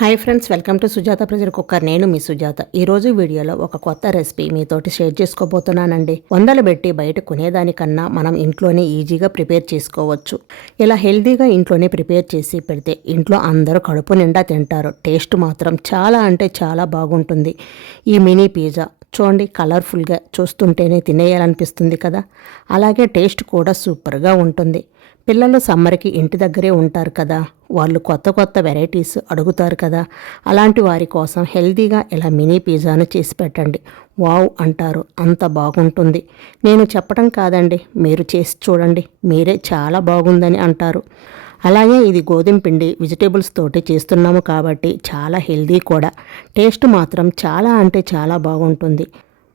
Hi friends welcome to Sujatha pressure cooker నేను మీ సుజాత. ఈ రోజు వీడియోలో ఒక కొత్త రెసిపీ మీతోటి షేర్ చేసుకోబోతున్నానండి. వందలు పెట్టి బయట కొనేదానికన్నా మనం ఇంట్లోనే ఈజీగా ప్రిపేర్ చేసుకోవచ్చు. ఇలా హెల్తీగా ఇంట్లోనే ప్రిపేర్ చేసి పెడితే ఇంట్లో అందరూ కడుపు నిండా తింటారు. టేస్ట్ మాత్రం చాలా అంటే చాలా బాగుంటుంది. ఈ మినీ పిజ్జా చూడండి కలర్ఫుల్గా చూస్తుంటేనే తినేయాలనిపిస్తుంది కదా? అలాగే టేస్ట్ కూడా సూపర్గా ఉంటుంది. పిల్లలు సమ్మర్కి ఇంటి దగ్గరే ఉంటారు కదా? వాళ్ళు కొత్త కొత్త వెరైటీస్ అడుగుతారు కదా. అలాంటి వారి కోసం హెల్తీగా ఇలా మినీ పిజ్జాను చేసి పెట్టండి. వావ్ అంటారు. అంత బాగుంటుంది. నేను చెప్పడం కాదండి. మీరు చేసి చూడండి. మీరే చాలా బాగుందని అంటారు. అలాగే ఇది గోధుమ పిండి వెజిటేబుల్స్ తోటి చేస్తున్నాము కాబట్టి చాలా హెల్దీ కూడా. టేస్ట్ మాత్రం చాలా అంటే చాలా బాగుంటుంది.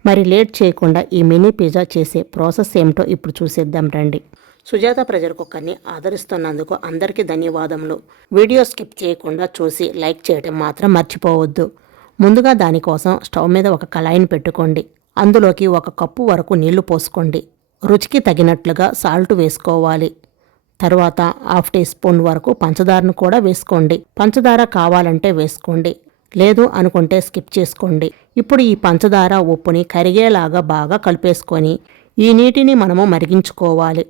మరి లేట్ చేయకుండా ఈ మినీ పిజ్జా చేసే ప్రాసెస్ ఏమిటో ఇప్పుడు చూసేద్దాం రండి. సుజాత ప్రజల కుక్కర్ని ఆదరిస్తున్నందుకు అందరికీ ధన్యవాదములు. వీడియో స్కిప్ చేయకుండా చూసి లైక్ చేయడం మాత్రం మర్చిపోవద్దు. ముందుగా దానికోసం స్టవ్ మీద ఒక కళాయిని పెట్టుకోండి. అందులోకి ఒక కప్పు వరకు నీళ్ళు పోసుకోండి. రుచికి తగినట్లుగా సాల్ట్ వేసుకోవాలి. తర్వాత హాఫ్ టీ స్పూన్ వరకు పంచదారను కూడా వేసుకోండి. పంచదార కావాలంటే వేసుకోండి. లేదు అనుకుంటే స్కిప్ చేసుకోండి. ఇప్పుడు ఈ పంచదార ఉప్పుని కరిగేలాగా బాగా కలిపేసుకొని ఈ నీటిని మనము మరిగించుకోవాలి.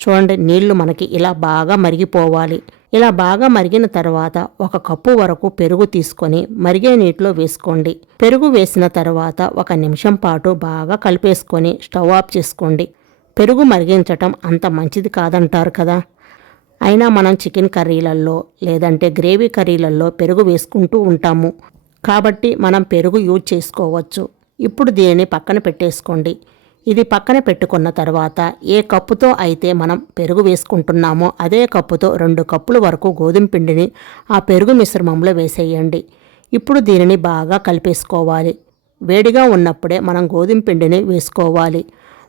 చూడండి నీళ్ళు మనకి ఇలా బాగా మరిగిపోవాలి. ఇలా బాగా మరిగిన తర్వాత ఒక కప్పు వరకు పెరుగు తీసుకొని మరిగే నీటిలో వేసుకోండి. పెరుగు వేసిన తర్వాత ఒక నిమిషం పాటు బాగా కలిపేసుకొని స్టవ్ ఆఫ్ చేసుకోండి. పెరుగు మరిగించటం అంత మంచిది కాదంటారు కదా. అయినా మనం చికెన్ కర్రీలల్లో లేదంటే గ్రేవీ కర్రీలలో పెరుగు వేసుకుంటూ ఉంటాము. కాబట్టి మనం పెరుగు యూజ్ చేసుకోవచ్చు. ఇప్పుడు దీనిని పక్కన పెట్టేసుకోండి. ఇది పక్కన పెట్టుకున్న తర్వాత ఏ కప్పుతో అయితే మనం పెరుగు వేసుకుంటున్నామో అదే కప్పుతో రెండు కప్పుల వరకు గోధుమ పిండిని ఆ పెరుగు మిశ్రమంలో వేసేయండి. ఇప్పుడు దీనిని బాగా కలిపేసుకోవాలి. వేడిగా ఉన్నప్పుడే మనం గోధుమ పిండిని వేసుకోవాలి.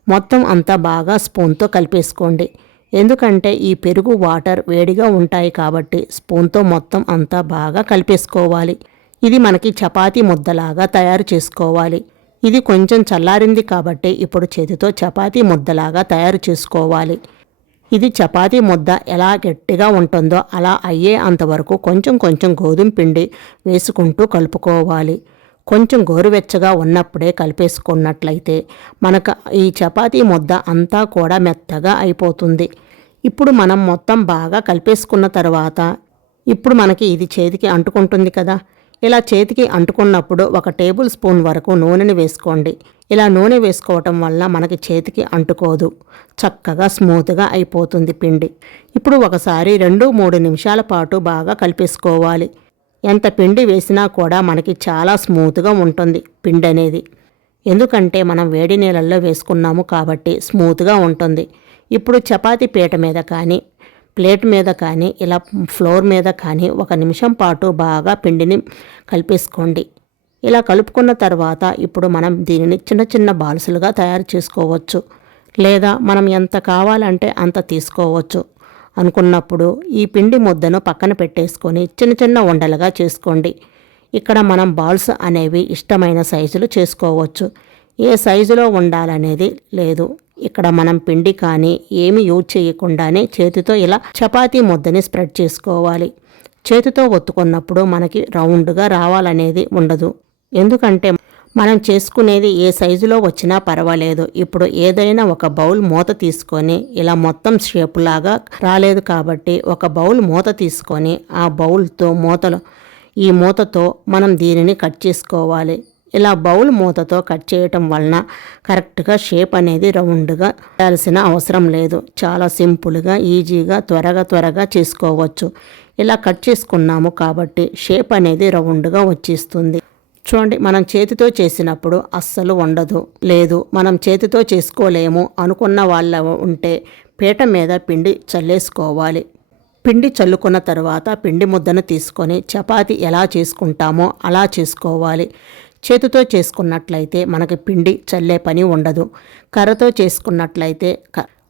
మొత్తం అంతా బాగా స్పూన్తో కలిపేసుకోండి. ఎందుకంటే ఈ పెరుగు వాటర్ వేడిగా ఉంటాయి కాబట్టి స్పూన్తో మొత్తం అంతా బాగా కలిపేసుకోవాలి. ఇది మనకి చపాతీ ముద్దలాగా తయారు చేసుకోవాలి. ఇది కొంచెం చల్లారింది కాబట్టి ఇప్పుడు చేతితో చపాతీ ముద్దలాగా తయారు చేసుకోవాలి. ఇది చపాతీ ముద్ద ఎలా గట్టిగా ఉంటుందో అలా అయ్యే అంతవరకు కొంచెం కొంచెం గోధుమ పిండి వేసుకుంటూ కలుపుకోవాలి. కొంచెం గోరువెచ్చగా ఉన్నప్పుడే కలిపేసుకున్నట్లయితే మనకు ఈ చపాతీ ముద్ద అంతా కూడా మెత్తగా అయిపోతుంది. ఇప్పుడు మనం మొత్తం బాగా కలిపేసుకున్న తర్వాత ఇప్పుడు మనకి ఇది చేతికి అంటుకుంటుంది కదా. ఇలా చేతికి అంటుకున్నప్పుడు ఒక టేబుల్ స్పూన్ వరకు నూనెని వేసుకోండి. ఇలా నూనె వేసుకోవటం వల్ల మనకి చేతికి అంటుకోదు. చక్కగా స్మూత్గా అయిపోతుంది పిండి. ఇప్పుడు ఒకసారి రెండు మూడు నిమిషాల పాటు బాగా కలిపేసుకోవాలి. ఎంత పిండి వేసినా కూడా మనకి చాలా స్మూత్గా ఉంటుంది పిండి అనేది. ఎందుకంటే మనం వేడి నీళ్ళల్లో వేసుకున్నాము కాబట్టి స్మూత్గా ఉంటుంది. ఇప్పుడు చపాతీ పీట మీద కానీ ప్లేట్ మీద కానీ ఇలా ఫ్లోర్ మీద కానీ ఒక నిమిషం పాటు బాగా పిండిని కలిపేసుకోండి. ఇలా కలుపుకున్న తర్వాత ఇప్పుడు మనం దీనిని చిన్న చిన్న బాల్సులుగా తయారు చేసుకోవచ్చు. లేదా మనం ఎంత కావాలంటే అంత తీసుకోవచ్చు. అనుకున్నప్పుడు ఈ పిండి ముద్దను పక్కన పెట్టేసుకొని చిన్న చిన్న ఉండలుగా చేసుకోండి. ఇక్కడ మనం బాల్స్ అనేవి ఇష్టమైన సైజులు చేసుకోవచ్చు. ఏ సైజులో ఉండాలనేది లేదు. ఇక్కడ మనం పిండి కానీ ఏమి యూజ్ చేయకుండానే చేతితో ఇలా చపాతీ ముద్దని స్ప్రెడ్ చేసుకోవాలి. చేతితో ఒత్తుకున్నప్పుడు మనకి రౌండ్గా రావాలనేది ఉండదు. ఎందుకంటే మనం చేసుకునేది ఏ సైజులో వచ్చినా పర్వాలేదు. ఇప్పుడు ఏదైనా ఒక బౌల్ మూత తీసుకొని ఇలా మొత్తం షేప్ లాగా రాలేదు కాబట్టి ఒక బౌల్ మూత తీసుకొని ఆ బౌల్తో మూతలు ఈ మూతతో మనం దీనిని కట్ చేసుకోవాలి. ఇలా బౌల్ మూతతో కట్ చేయటం వలన కరెక్ట్గా షేప్ అనేది రౌండ్గా చేయాల్సిన అవసరం లేదు. చాలా సింపుల్గా ఈజీగా త్వరగా త్వరగా చేసుకోవచ్చు. ఇలా కట్ చేసుకున్నాము కాబట్టి షేప్ అనేది రౌండ్గా వచ్చేస్తుంది. చూడండి మనం చేతితో చేసినప్పుడు అస్సలు ఉండదు లేదు మనం చేతితో చేసుకోలేము అనుకున్న వాళ్ళ ఉంటే పీట మీద పిండి చల్లేసుకోవాలి. పిండి చల్లుకున్న తర్వాత పిండి ముద్దను తీసుకొని చపాతి ఎలా చేసుకుంటామో అలా చేసుకోవాలి. చేతితో చేసుకున్నట్లయితే మనకి పిండి చల్లే పని ఉండదు. కర్రతో చేసుకున్నట్లయితే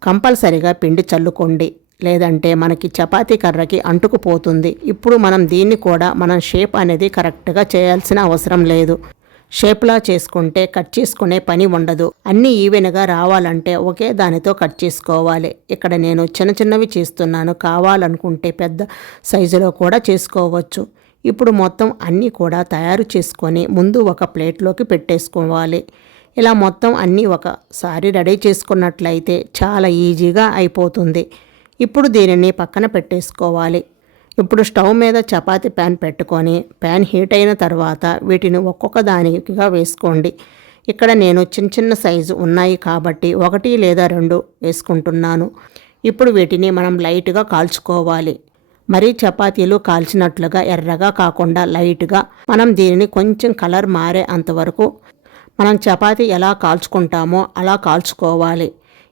కంపల్సరిగా పిండి చల్లుకోండి. లేదంటే మనకి చపాతీ కర్రకి అంటుకుపోతుంది. ఇప్పుడు మనం దీన్ని కూడా మనం షేప్ అనేది కరెక్ట్గా చేయాల్సిన అవసరం లేదు. షేప్లా చేసుకుంటే కట్ చేసుకునే పని ఉండదు. అన్నీ ఈవెన్గా రావాలంటే ఒకే దానితో కట్ చేసుకోవాలి. ఇక్కడ నేను చిన్న చిన్నవి చేస్తున్నాను. కావాలనుకుంటే పెద్ద సైజులో కూడా చేసుకోవచ్చు. ఇప్పుడు మొత్తం అన్నీ కూడా తయారు చేసుకొని ముందు ఒక ప్లేట్లోకి పెట్టేసుకోవాలి. ఇలా మొత్తం అన్నీ ఒకసారి రెడీ చేసుకున్నట్లయితే చాలా ఈజీగా అయిపోతుంది. ఇప్పుడు దీనిని పక్కన పెట్టేసుకోవాలి. ఇప్పుడు స్టవ్ మీద చపాతీ ప్యాన్ పెట్టుకొని ప్యాన్ హీట్ అయిన తర్వాత వీటిని ఒక్కొక్క దానిగా వేసుకోండి. ఇక్కడ నేను చిన్న చిన్న సైజు ఉన్నాయి కాబట్టి ఒకటి లేదా రెండు వేసుకుంటున్నాను. ఇప్పుడు వీటిని మనం లైట్గా కాల్చుకోవాలి. మరీ చపాతీలు కాల్చినట్లుగా ఎర్రగా కాకుండా లైట్గా మనం దీనిని కొంచెం కలర్ మారే అంతవరకు మనం చపాతీ ఎలా కాల్చుకుంటామో అలా కాల్చుకోవాలి.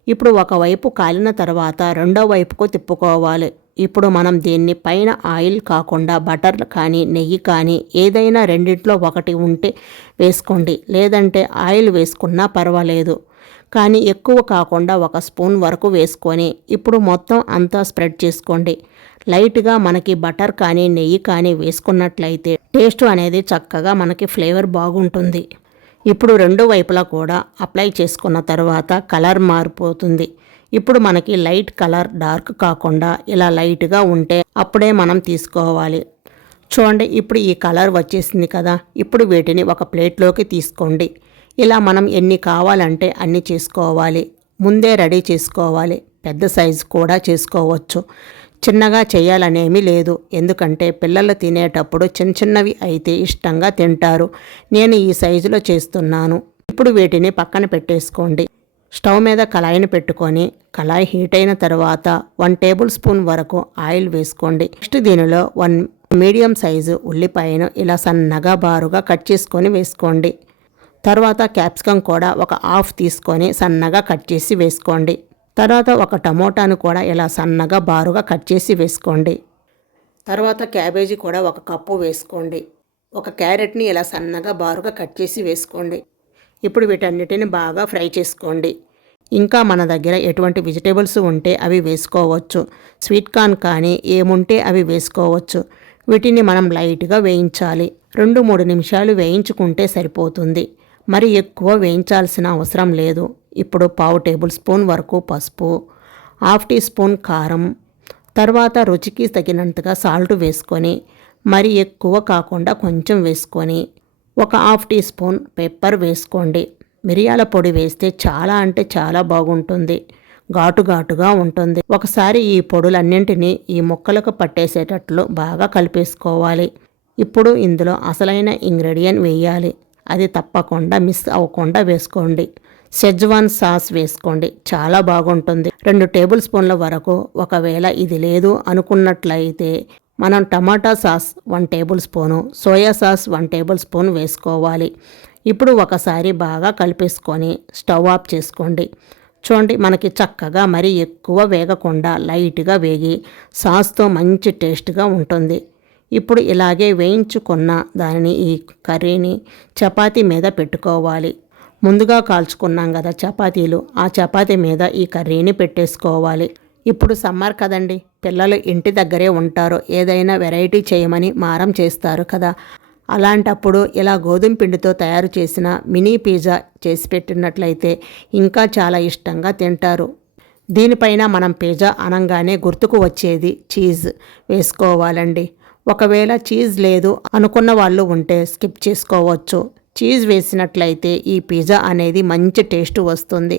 ఇప్పుడు ఒకవైపు కాలిన తర్వాత రెండో వైపుకు తిప్పుకోవాలి. ఇప్పుడు మనం దీన్ని పైన ఆయిల్ కాకుండా బటర్ కానీ నెయ్యి కానీ ఏదైనా రెండింటిలో ఒకటి ఉంటే వేసుకోండి. లేదంటే ఆయిల్ వేసుకున్నా పర్వాలేదు. కానీ ఎక్కువ కాకుండా ఒక స్పూన్ వరకు వేసుకొని ఇప్పుడు మొత్తం అంతా స్ప్రెడ్ చేసుకోండి. లైట్గా మనకి బటర్ కానీ నెయ్యి కానీ వేసుకున్నట్లయితే టేస్ట్ అనేది చక్కగా మనకి ఫ్లేవర్ బాగుంటుంది. ఇప్పుడు రెండు వైపులా కూడా అప్లై చేసుకున్న తర్వాత కలర్ మారిపోతుంది. ఇప్పుడు మనకి లైట్ కలర్ డార్క్ కాకుండా ఇలా లైట్గా ఉంటే అప్పుడే మనం తీసుకోవాలి. చూడండి ఇప్పుడు ఈ కలర్ వచ్చేసింది కదా ఇప్పుడు వీటిని ఒక ప్లేట్లోకి తీసుకోండి. ఇలా మనం ఎన్ని కావాలంటే అన్ని చేసుకోవాలి. ముందే రెడీ చేసుకోవాలి. పెద్ద సైజు కూడా చేసుకోవచ్చు. చిన్నగా చేయాలనేమీ లేదు. ఎందుకంటే పిల్లలు తినేటప్పుడు చిన్న చిన్నవి అయితే ఇష్టంగా తింటారు. నేను ఈ సైజులో చేస్తున్నాను. ఇప్పుడు వీటిని పక్కన పెట్టేసుకోండి. స్టవ్ మీద కళాయిని పెట్టుకొని కళాయి హీట్ అయిన తర్వాత వన్ టేబుల్ స్పూన్ వరకు ఆయిల్ వేసుకోండి. నెక్స్ట్ దీనిలో వన్ మీడియం సైజు ఉల్లిపాయను ఇలా సన్నగా బారుగా కట్ చేసుకొని వేసుకోండి. తర్వాత క్యాప్సికం కూడా ఒక హాఫ్ తీసుకొని సన్నగా కట్ చేసి వేసుకోండి. తర్వాత ఒక టమోటాను కూడా ఇలా సన్నగా బారుగా కట్ చేసి వేసుకోండి. తర్వాత క్యాబేజీ కూడా ఒక కప్పు వేసుకోండి. ఒక క్యారెట్ని ఇలా సన్నగా బారుగా కట్ చేసి వేసుకోండి. ఇప్పుడు వీటన్నిటిని బాగా ఫ్రై చేసుకోండి. ఇంకా మన దగ్గర ఎటువంటి వెజిటేబుల్స్ ఉంటే అవి వేసుకోవచ్చు. స్వీట్ కార్న్ కానీ ఏముంటే అవి వేసుకోవచ్చు. వీటిని మనం లైట్గా వేయించాలి. రెండు మూడు నిమిషాలు వేయించుకుంటే సరిపోతుంది. మరి ఎక్కువ వేయించాల్సిన అవసరం లేదు. ఇప్పుడు పావు టేబుల్ స్పూన్ వరకు పసుపు హాఫ్ టీ స్పూన్ కారం తర్వాత రుచికి తగినంతగా సాల్ట్ వేసుకొని మరి ఎక్కువ కాకుండా కొంచెం వేసుకొని ఒక హాఫ్ టీ స్పూన్ పెప్పర్ వేసుకోండి. మిరియాల పొడి వేస్తే చాలా అంటే చాలా బాగుంటుంది. ఘాటు ఘాటుగా ఉంటుంది. ఒకసారి ఈ పొడులన్నింటినీ ఈ ముక్కలకు పట్టేసేటట్లు బాగా కలిపేసుకోవాలి. ఇప్పుడు ఇందులో అసలైన ఇంగ్రీడియంట్ వేయాలి. అది తప్పకుండా మిస్ అవ్వకుండా వేసుకోండి. సెజ్వాన్ సాస్ వేసుకోండి. చాలా బాగుంటుంది. రెండు టేబుల్ స్పూన్ల వరకు ఒకవేళ ఇది లేదు అనుకున్నట్లయితే మనం tomato sauce one tablespoon soya sauce one tablespoon వేసుకోవాలి. ఇప్పుడు ఒకసారి బాగా కలిపేసుకొని స్టవ్ ఆఫ్ చేసుకోండి. చూడండి మనకి చక్కగా మరి ఎక్కువ వేగకుండా లైట్గా వేగి సాస్తో మంచి టేస్ట్గా ఉంటుంది. ఇప్పుడు ఇలాగే వేయించుకున్న దానిని ఈ కర్రీని చపాతీ మీద పెట్టుకోవాలి. ముందుగా కాల్చుకున్నాం కదా చపాతీలు. ఆ చపాతీ మీద ఈ కర్రీని పెట్టేసుకోవాలి. ఇప్పుడు సమ్మర్ కదండి. పిల్లలు ఇంటి దగ్గరే ఉంటారు. ఏదైనా వెరైటీ చేయమని మారం చేస్తారు కదా. అలాంటప్పుడు ఇలా గోధుమ పిండితో తయారు చేసిన మినీ పిజ్జా చేసి పెట్టినట్లయితే ఇంకా చాలా ఇష్టంగా తింటారు. దీనిపైన మనం పిజ్జా అనగానే గుర్తుకు వచ్చేది చీజ్ వేసుకోవాలండి. ఒకవేళ చీజ్ లేదు అనుకున్న వాళ్ళు ఉంటే స్కిప్ చేసుకోవచ్చు. చీజ్ వేసినట్లయితే ఈ పిజ్జా అనేది మంచి టేస్ట్ వస్తుంది.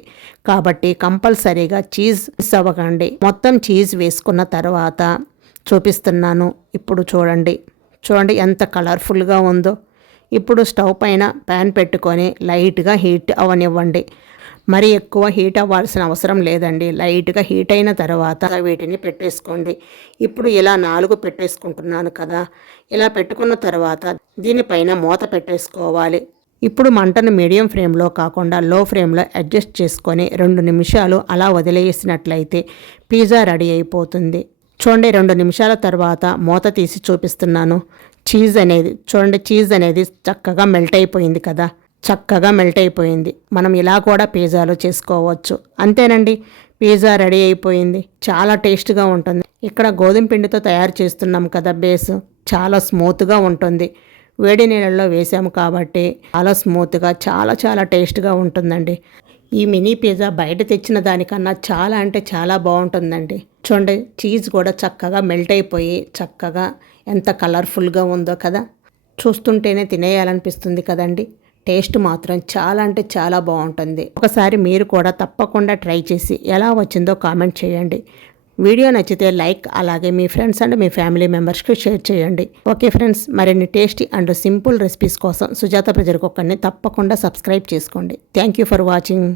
కాబట్టి కంపల్సరీగా చీజ్ మిస్ అవ్వకండి. మొత్తం చీజ్ వేసుకున్న తర్వాత చూపిస్తున్నాను. ఇప్పుడు చూడండి. చూడండి ఎంత కలర్ఫుల్గా ఉందో. ఇప్పుడు స్టవ్ పైన ప్యాన్ పెట్టుకొని లైట్గా హీట్ అవనివ్వండి. మరి ఎక్కువ హీట్ అవ్వాల్సిన అవసరం లేదండి. లైట్గా హీట్ అయిన తర్వాత వీటిని పెట్టేసుకోండి. ఇప్పుడు ఇలా నాలుగు పెట్టేసుకుంటున్నాను కదా. ఇలా పెట్టుకున్న తర్వాత దీనిపైన మూత పెట్టేసుకోవాలి. ఇప్పుడు మంటను మీడియం ఫ్లేమ్లో కాకుండా లో ఫ్లేమ్లో అడ్జస్ట్ చేసుకొని రెండు నిమిషాలు అలా వదిలేసినట్లయితే పిజ్జా రెడీ అయిపోతుంది. చూడండి రెండు నిమిషాల తర్వాత మూత తీసి చూపిస్తున్నాను. చీజ్ అనేది చూడండి చీజ్ అనేది చక్కగా మెల్ట్ అయిపోయింది కదా. చక్కగా మెల్ట్ అయిపోయింది. మనం ఇలా కూడా పిజ్జాలు చేసుకోవచ్చు. అంతేనండి పిజ్జా రెడీ అయిపోయింది. చాలా టేస్ట్గా ఉంటుంది. ఇక్కడ గోధుమ పిండితో తయారు చేస్తున్నాం కదా బేస్. చాలా స్మూత్గా ఉంటుంది. వేడి నీళ్ళల్లో వేసాము కాబట్టి చాలా స్మూత్గా చాలా చాలా టేస్ట్గా ఉంటుందండి. ఈ మినీ పిజ్జా బయట తెచ్చిన దానికన్నా చాలా అంటే చాలా బాగుంటుందండి. చూడండి చీజ్ కూడా చక్కగా మెల్ట్ అయిపోయి చక్కగా ఎంత కలర్ఫుల్గా ఉందో కదా. చూస్తుంటేనే తినేయాలనిపిస్తుంది కదండి. టేస్ట్ మాత్రం చాలా అంటే చాలా బాగుంటుంది. ఒకసారి మీరు కూడా తప్పకుండా ట్రై చేసి ఎలా వచ్చిందో కామెంట్ చేయండి. వీడియో నచ్చితే లైక్ అలాగే మీ ఫ్రెండ్స్ అండ్ మీ ఫ్యామిలీ మెంబర్స్కి షేర్ చేయండి. ఓకే ఫ్రెండ్స్ మరిన్ని టేస్టీ అండ్ సింపుల్ రెసిపీస్ కోసం సుజాత ప్రజలకు ఒక్కరిని తప్పకుండా సబ్స్క్రైబ్ చేసుకోండి. Thank you for watching.